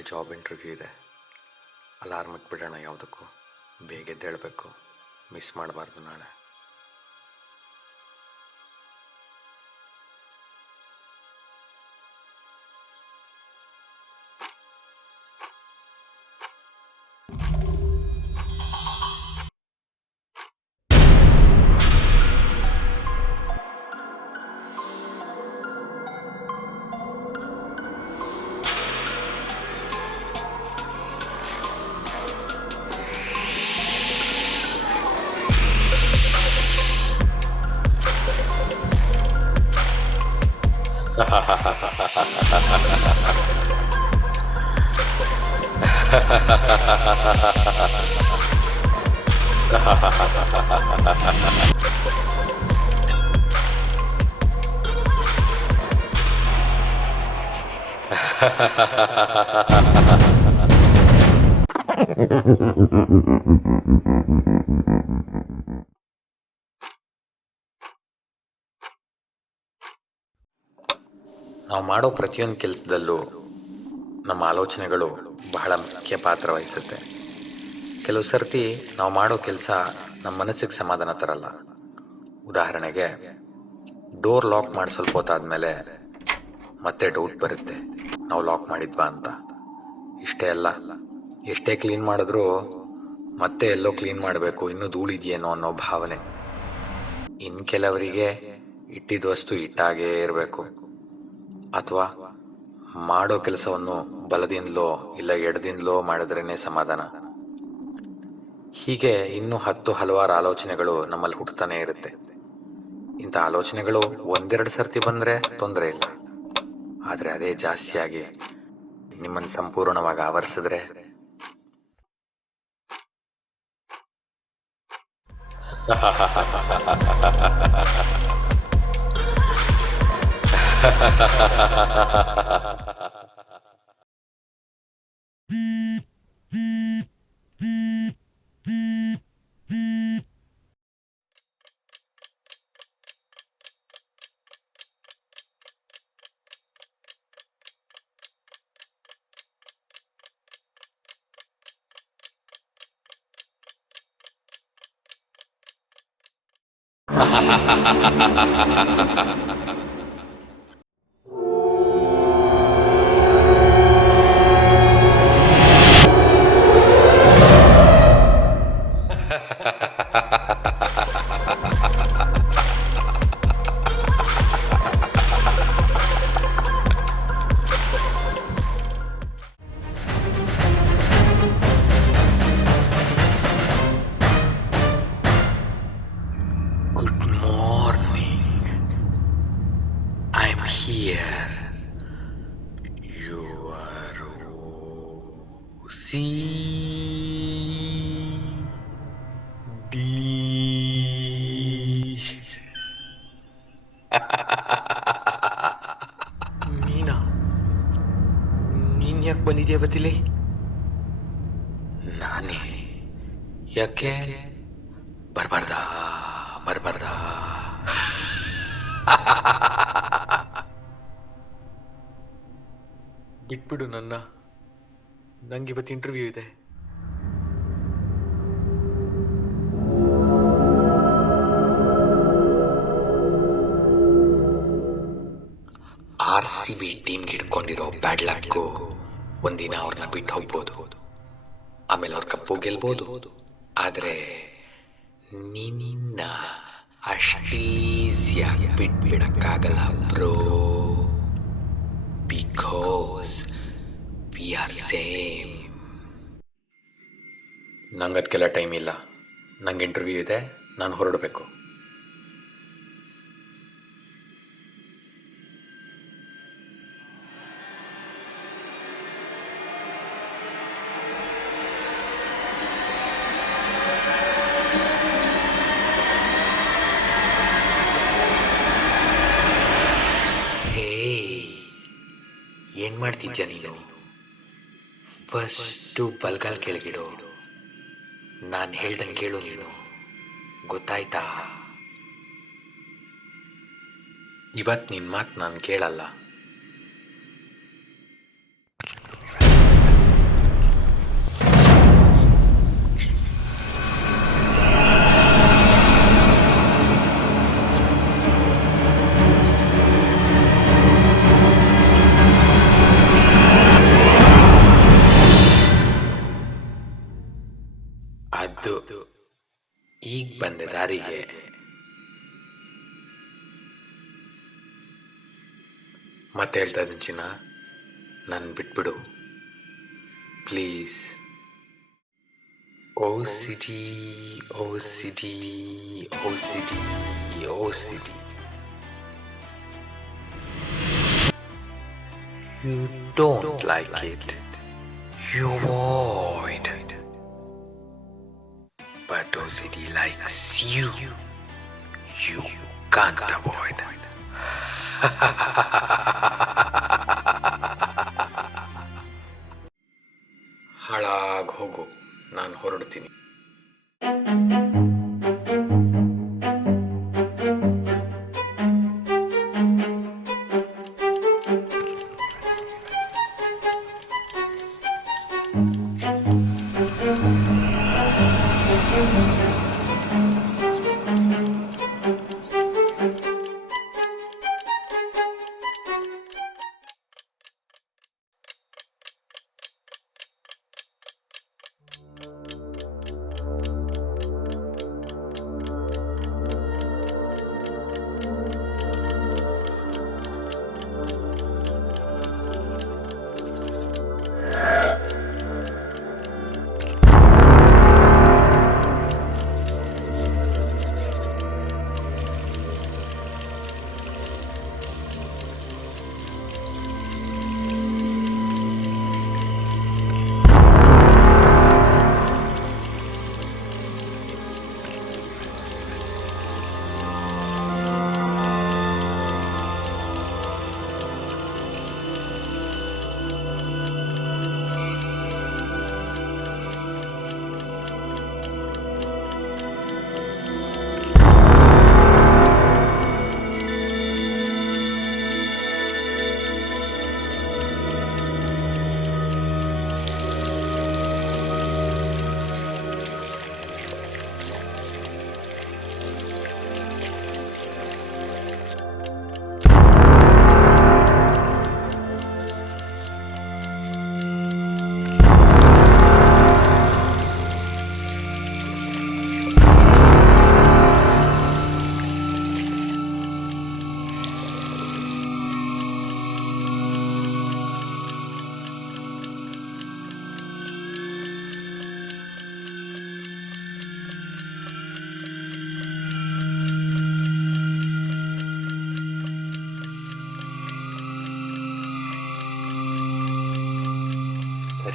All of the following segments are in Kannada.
ನಾಳೆ ಜಾಬ್ ಇಂಟರ್ವ್ಯೂ ಇದೆ. ಅಲಾರ್ಮ್ ಇಟ್ಬಿಡೋಣ ಯಾವುದಕ್ಕೂ. ಬೇಗ ಎದ್ದೇಳಬೇಕು. ಮಿಸ್ ಮಾಡಬಾರ್ದು ನಾಳೆ. ನಾವು ಮಾಡೋ ಪ್ರತಿಯೊಂದು ಕೆಲಸದಲ್ಲೂ ನಮ್ಮ ಆಲೋಚನೆಗಳು ಬಹಳ ಮುಖ್ಯ ಪಾತ್ರ ವಹಿಸುತ್ತೆ. ಕೆಲವು ಸರ್ತಿ ನಾವು ಮಾಡೋ ಕೆಲಸ ನಮ್ಮ ಮನಸ್ಸಿಗೆ ಸಮಾಧಾನ ತರಲ್ಲ. ಉದಾಹರಣೆಗೆ, ಡೋರ್ ಲಾಕ್ ಮಾಡಿ ಸ್ವಲ್ಪ ಹೊತ್ತಾದ್ಮೇಲೆ ಮತ್ತೆ ಡೌಟ್ ಬರುತ್ತೆ. ನಾವು ಲಾಕ್ ಮಾಡಿದ್ವಾ ಅಂತ. ಇಷ್ಟೇ ಅಲ್ಲ. ಎಷ್ಟೇ ಕ್ಲೀನ್ ಮಾಡಿದ್ರೂ ಮತ್ತೆ ಎಲ್ಲೋ ಕ್ಲೀನ್ ಮಾಡಬೇಕು, ಇನ್ನೂ ಧೂಳಿದೆಯೇನೋ ಅನ್ನೋ ಭಾವನೆ. ಇನ್ನು ಕೆಲವರಿಗೆ ಇಟ್ಟಿದ ವಸ್ತು ಇಟ್ಟಾಗೇ ಇರಬೇಕು. ಅಥವಾ ಮಾಡೋ ಕೆಲಸವನ್ನು ಬಲದಿಂದಲೋ ಇಲ್ಲ ಎಡದಿಂದಲೋ ಮಾಡಿದ್ರೇ ಸಮಾಧಾನ. ಹೀಗೆ ಇನ್ನೂ ಹತ್ತು ಹಲವಾರು ಆಲೋಚನೆಗಳು ನಮ್ಮಲ್ಲಿ ಹುಟ್ಟುತ್ತಾನೆ ಇರುತ್ತೆ. ಇಂಥ ಆಲೋಚನೆಗಳು ಒಂದೆರಡು ಸರ್ತಿ ಬಂದರೆ ತೊಂದರೆ ಇಲ್ಲ. ಆದರೆ ಅದೇ ಜಾಸ್ತಿಯಾಗಿ ನಿಮ್ಮನ್ನು ಸಂಪೂರ್ಣವಾಗಿ ಆವರಿಸಿದ್ರೆ? Hahaha. ಬಂದಿದ್ಯಾ ಬತ್ತಿಲಿ? ನಾನೇ. ಯಾಕೆ? ಬರಬಾರ್ದ? ಬರಬಾರ್ದ? ಬಿಟ್ಬಿಡು ನನ್ನ. ನಂಗೆ ಇವತ್ತು ಇಂಟರ್ವ್ಯೂ ಇದೆ. ಆರ್ ಸಿ ಬಿ ಟೀಮ್ಗೆ ಹಿಡ್ಕೊಂಡಿರೋ ಬ್ಯಾಡ್ ಒಂದಿನ ಅವ್ರನ್ನ ಬಿಟ್ಟು ಹೋಗ್ಬೋದು. ಆಮೇಲೆ ಅವ್ರ ಕಪ್ಪು ಗೆಲ್ಬೋದು. ಆದರೆ ನಿನ್ನ ಅಷ್ಟೀಸಿಯಾಗಿ ಬಿಟ್ಬಿಡಕ್ಕಾಗಲ್ಲ bro. Because we are same ನಂಗೆ ಅದಕ್ಕೆಲ್ಲ ಟೈಮ್ ಇಲ್ಲ. ನಂಗೆ ಇಂಟರ್ವ್ಯೂ ಇದೆ. ನಾನು ಹೊರಡಬೇಕು. ಮಾಡ್ತಿದ್ಯಾ ನೀನು? ಫಸ್ಟು ಬಲ್ಗಾಲ್ ಕೆಳಗಿಡು ನಾನು ಹೇಳ್ದಂಗೆ ಕೇಳು ನೀನು. ಗೊತ್ತಾಯ್ತಾ? ಇವತ್ತು ನಿನ್ನ ಮಾತು ನಾನು ಕೇಳಲ್ಲ. ಮತ್ತೆ ಹೇಳ್ತಾ ಇದ್ದೀನಿ ಚಿನ್ನ ನಾನು ಬಿಟ್ಬಿಡು please oh city oh city oh city oh city You don't like it. You avoid. But OCD likes you. You can't avoid. ಹಾಳಾಗ್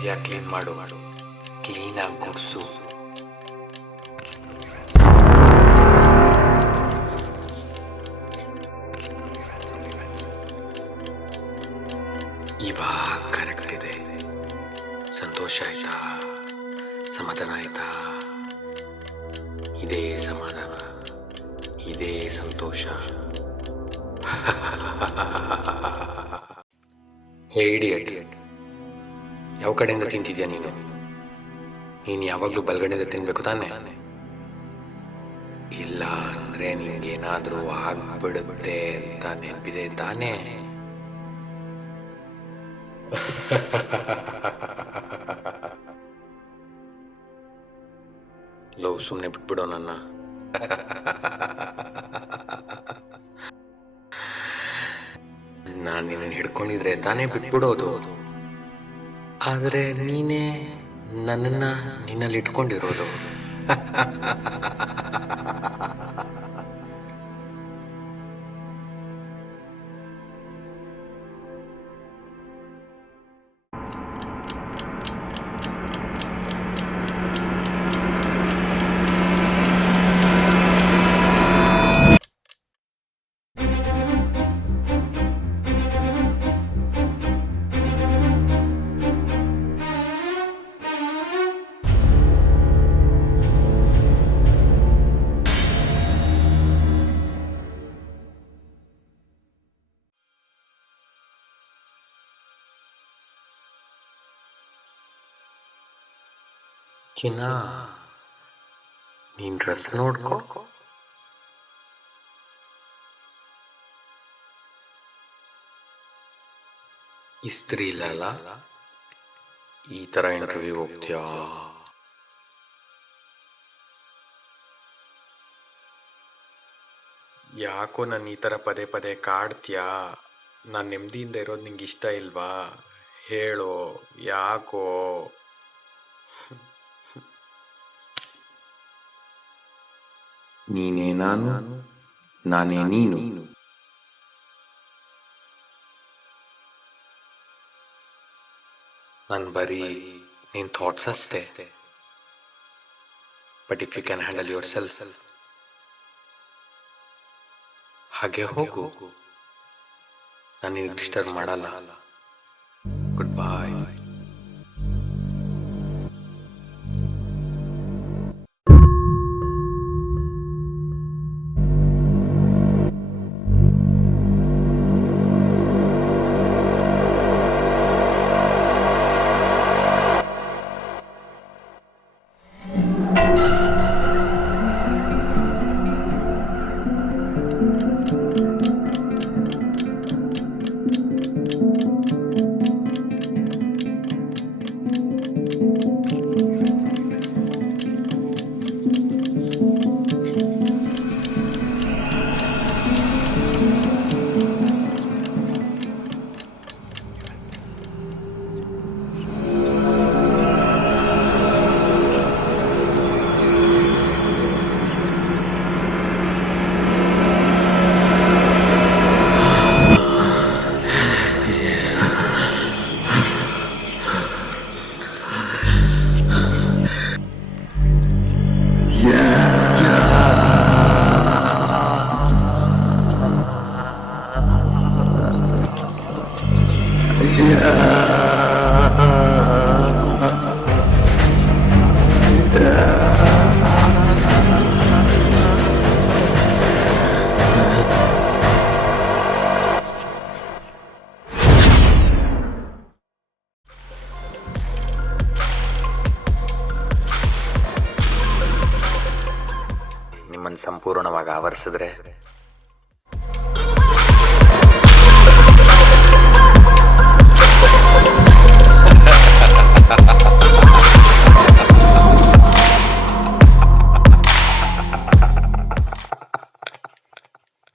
ಸರಿಯಾಗಿ ಕ್ಲೀನ್ ಮಾಡು. ಕ್ಲೀನಾಗಿ ಗುಡಿಸು ಇವಾಗ ಕರೆಕ್ಟ್ ಇದೆ ಸಂತೋಷ ಆಯ್ತಾ? ಸಮಾಧಾನ ಆಯ್ತಾ? ಇದೇ ಸಮಾಧಾನ. ಇದೇ ಸಂತೋಷ. ಹೇ ಇಡಿಯಟ್ ಯಾವ ಕಡೆಯಿಂದ ತಿಂತಿದ್ಯಾ ನೀನು? ನೀನು ಯಾವಾಗ್ಲೂ ಬಲಗಡೆಯಿಂದ ತಿನ್ಬೇಕು ತಾನೆ? ಇಲ್ಲ ಅಂದ್ರೆ ನಿನ್ಗೇನಾದ್ರೂ ಆಗ್ಬಿಡುತ್ತೆ ಅಂತ ನೆನಪಿದೆ ತಾನೇ? ಲವ್ ಸುಮ್ಮನೆ ಬಿಟ್ಬಿಡೋ ನನ್ನ. ನಾನು ನಿನ್ನ ಹಿಡ್ಕೊಂಡಿದ್ರೆ ತಾನೇ ಬಿಟ್ಬಿಡೋದು. ಆದರೆ ನೀನೇ ನನ್ನನ್ನ ನಿನ್ನಲ್ಲಿ ಇಟ್ಕೊಂಡಿರೋದು ಚಿನ್ನ ನೀನ್ ಡ್ರೆಸ್ ನೋಡ್ಕೊ. ಇಸ್ತ್ರಿ ಇಲ್ಲ ಅಲ್ಲ? ಈ ಥರ ಇಂಟರ್ವ್ಯೂ ಹೋಗ್ತೀಯಾ? ಯಾಕೋ ನಾನು ಈ ಥರ ಪದೇ ಪದೇ ಕಾಡ್ತೀಯಾ? ನಾನು ನೆಮ್ಮದಿಯಿಂದ ಇರೋದು ನಿಂಗೆ ಇಷ್ಟ ಇಲ್ವಾ? ಹೇಳೋ, ಯಾಕೋ. ನೀನೇ ನಾನು ನಾನೇ. ನೀನು ನಾನು ಬರೀ ನಿನ್ನ ಥಾಟ್ಸ್ ಅಷ್ಟೇ. But if you can handle yourself self ಹಾಗೆ ಹೋಗು. ನಾನು ಡಿಸ್ಟರ್ಬ್ ಮಾಡಲ್ಲ. ಗುಡ್ ಬಾಯ್ ಸಂಪೂರ್ಣವಾಗಿ ಆವರಿಸಿದ್ರೆ